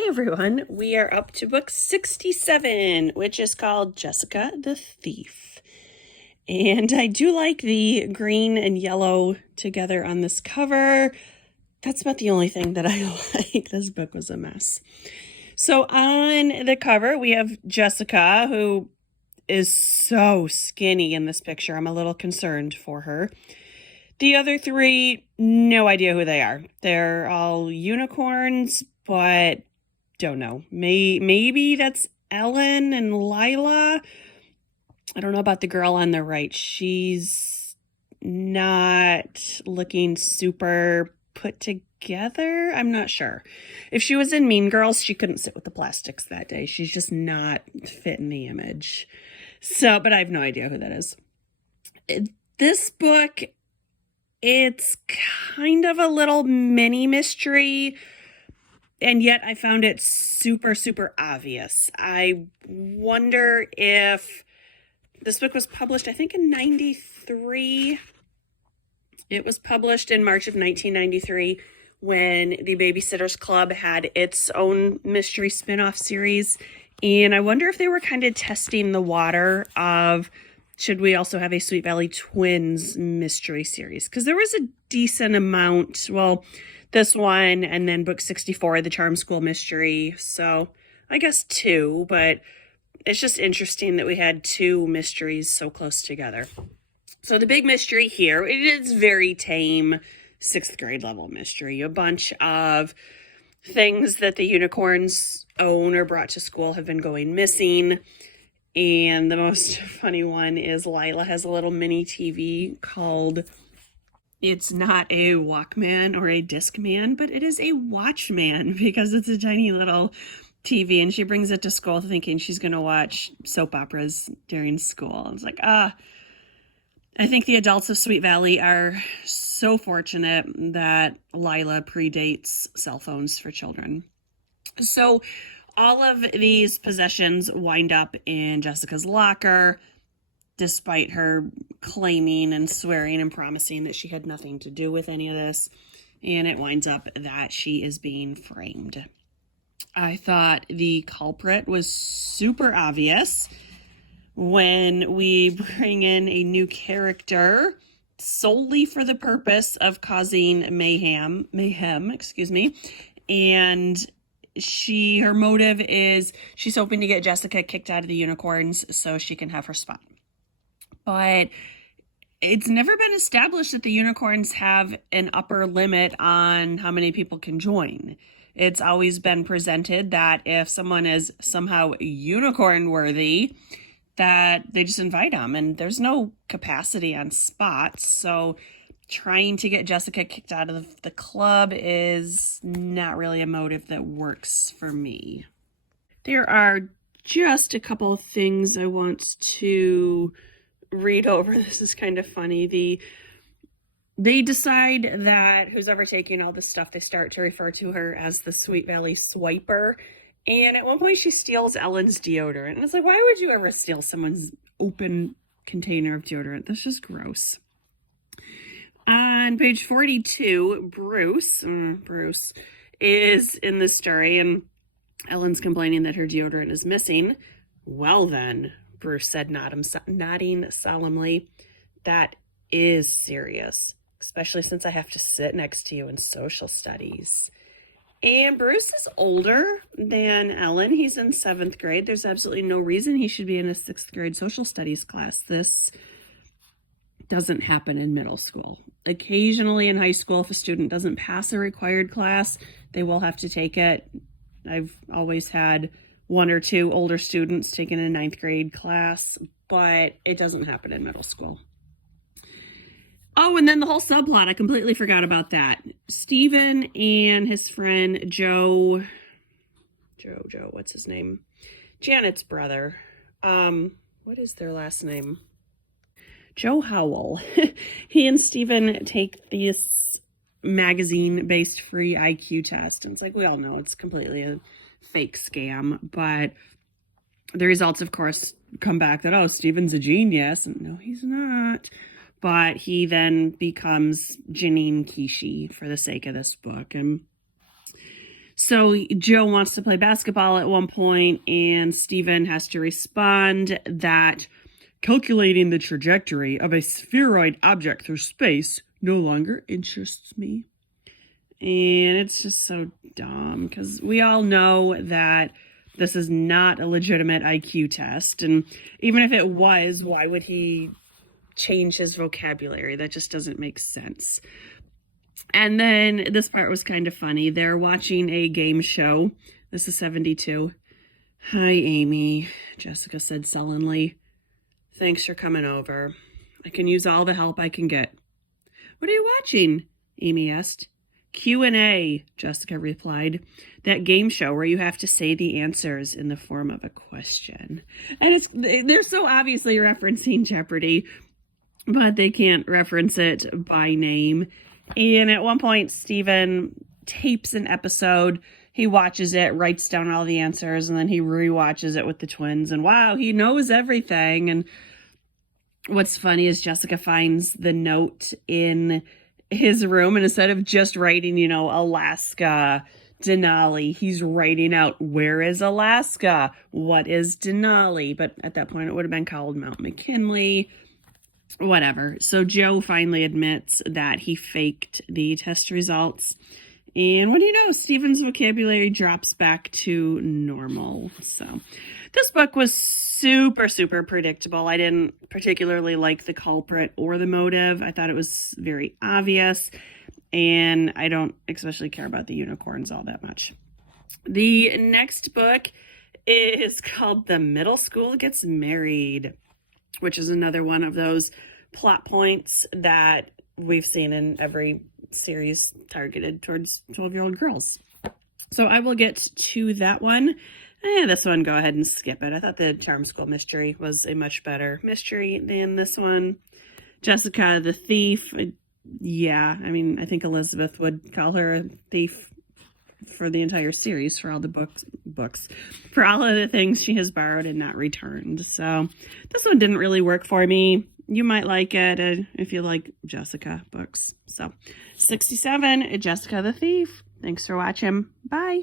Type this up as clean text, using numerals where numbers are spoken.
Hey everyone, we are up to book 67, which is called Jessica the Thief. And I do like the green and yellow together on this cover. That's about the only thing that I like. This book was a mess. So on the cover, we have Jessica, who is so skinny in this picture. I'm a little concerned for her. The other three, no idea who they are. They're all unicorns, but don't know. Maybe that's Ellen and Lila. I don't know about the girl on the right. She's not looking super put together. I'm not sure. If she was in Mean Girls, she couldn't sit with the plastics that day. She's just not fitting the image. So, but I have no idea who that is. This book, it's kind of a little mini mystery, and yet I found it super, super obvious. I wonder if this book was published, I think in 93. It was published in March of 1993 when the Babysitters Club had its own mystery spin-off series. And I wonder if they were kind of testing the water of, should we also have a Sweet Valley Twins mystery series? Because there was a decent amount, well, this one, and then book 64, the Charm School Mystery. So I guess 2, but it's just interesting that we had 2 mysteries so close together. So the big mystery here, it is very tame 6th grade level mystery. A bunch of things that the unicorns own or brought to school have been going missing. And the most funny one is Lila has a little mini TV called, it's not a Walkman or a Discman, but it is a Watchman because it's a tiny little TV, and she brings it to school thinking she's going to watch soap operas during school. It's like, I think the adults of Sweet Valley are so fortunate that Lila predates cell phones for children. So all of these possessions wind up in Jessica's locker, despite her claiming and swearing and promising that she had nothing to do with any of this. And it winds up that she is being framed. I thought the culprit was super obvious when we bring in a new character solely for the purpose of causing mayhem, and her motive is she's hoping to get Jessica kicked out of the unicorns so she can have her spot. But it's never been established that the unicorns have an upper limit on how many people can join. It's always been presented that if someone is somehow unicorn worthy, that they just invite them, and there's no capacity on spots. So trying to get Jessica kicked out of the club is not really a motive that works for me. There are just a couple of things I want to read over. This is kind of funny. They decide that who's ever taking all this stuff, they start to refer to her as the Sweet Valley Swiper. And at one point she steals Ellen's deodorant. And it's like, why would you ever steal someone's open container of deodorant? That's just gross. On page 42, Bruce is in the story, and Ellen's complaining that her deodorant is missing. Well then, Bruce said, nodding solemnly, that is serious, especially since I have to sit next to you in social studies. And Bruce is older than Ellen. He's in 7th grade. There's absolutely no reason he should be in a 6th grade social studies class. This doesn't happen in middle school. Occasionally in high school, if a student doesn't pass a required class, they will have to take it. I've always had 1 or 2 older students taking a 9th grade class, but it doesn't happen in middle school. Oh, and then the whole subplot, I completely forgot about that. Stephen and his friend Joe, what's his name? Janet's brother. What is their last name? Joe Howell. He and Stephen take this magazine-based free IQ test. And it's like, we all know it's completely a fake scam, but the results, of course, come back that, oh, Stephen's a genius. And no, he's not. But he then becomes Janine Kishi for the sake of this book. And So Joe wants to play basketball at one point, and Stephen has to respond that calculating the trajectory of a spheroid object through space no longer interests me. And it's just so dumb because we all know that this is not a legitimate IQ test. And even if it was, why would he change his vocabulary? That just doesn't make sense. And then this part was kind of funny. They're watching a game show. This is 72. Hi, Amy, Jessica said sullenly. Thanks for coming over. I can use all the help I can get. What are you watching? Amy asked. Q&A, Jessica replied. That game show where you have to say the answers in the form of a question. And they're so obviously referencing Jeopardy, but they can't reference it by name. And at one point, Stephen tapes an episode. He watches it, writes down all the answers, and then he rewatches it with the twins. And wow, he knows everything. And what's funny is Jessica finds the note in his room, and instead of just writing, Alaska, Denali, he's writing out, where is Alaska? What is Denali? But at that point, it would have been called Mount McKinley. Whatever. So Joe finally admits that he faked the test results. And what do you know? Stephen's vocabulary drops back to normal. So this book was super, super predictable. I didn't particularly like the culprit or the motive. I thought it was very obvious. And I don't especially care about the unicorns all that much. The next book is called The Middle School Gets Married, which is another one of those plot points that we've seen in every series targeted towards 12-year-old girls. So I will get to that one. This one, go ahead and skip it. I thought the Charm School mystery was a much better mystery than this one. Jessica the Thief. Yeah, I think Elizabeth would call her a thief for the entire series, for all the books, for all of the things she has borrowed and not returned. So this one didn't really work for me. You might like it if you like Jessica books. So 67, Jessica the Thief. Thanks for watching. Bye.